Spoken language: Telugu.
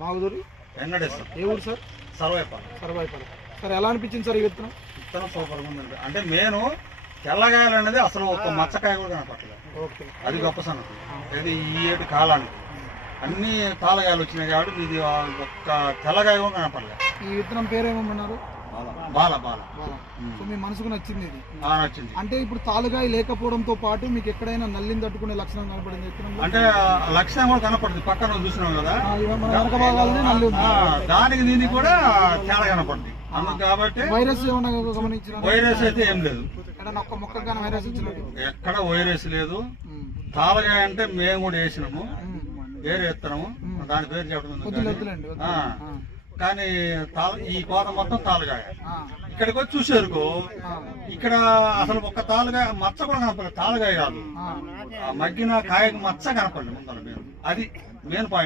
మాగుదూరి వెంకటేశ్వర. ఏ ఊరు సార్? సర్వాయిపాలెం. సార్ ఎలా అనిపించింది సార్ ఈ విత్తనం? విత్తనం సూపర్గా ఉందండి. అంటే నేను తెల్లగాయలు అనేది అసలు ఒక మచ్చకాయ కూడా కనపడలేదు. ఓకే, అది గొప్ప సంగతి. ఇది ఈ ఏడు కాలానికి అన్ని తాళగాయలు వచ్చినాయి కాబట్టి ఇది ఒక్క తెల్లగాయ కూడా కనపడలేదు. ఈ విత్తనం పేరు ఏమన్నారు? బాల బాల. సో మీ మనసుకు నచ్చింది ఇది? నచ్చింది. అంటే ఇప్పుడు తాలుగాయ లేకపోవడంతో పాటు మీకు ఎక్కడైనా నల్లిని తట్టుకునే లక్షణం కనపడింది విత్తనం? అంటే లక్షణం కూడా కనపడుతుంది. పక్కన చూసినాం కదా, వెనక భాగాలనే నల్లి ఉంది. దానికి దీనికి కూడా తేడా కనపడుతుంది. అందుకు కాబట్టి వైరస్ ఏమన్నా గమనించిన? వైరస్ అయితే ఏం లేదు. ఒక్క మొక్కగానే వైరస్ వచ్చినట్టు ఎక్కడ వైరస్ లేదు. తాళగాయ అంటే మేము కూడా వేసినాము, వేరే విత్తనము, దాని పేరు చెప్పడం కానీ ఈ కోత మొత్తం తాళగాయ. ఇక్కడికి వచ్చి చూసారుకో, ఇక్కడ అసలు ఒక్క తాళగాయ మచ్చ కూడా కనపడలేదు. తాళగాయ కాదు, మగ్గిన కాయకు మచ్చ కనపడలేదు ముందర. అది మెయిన్ పాయింట్.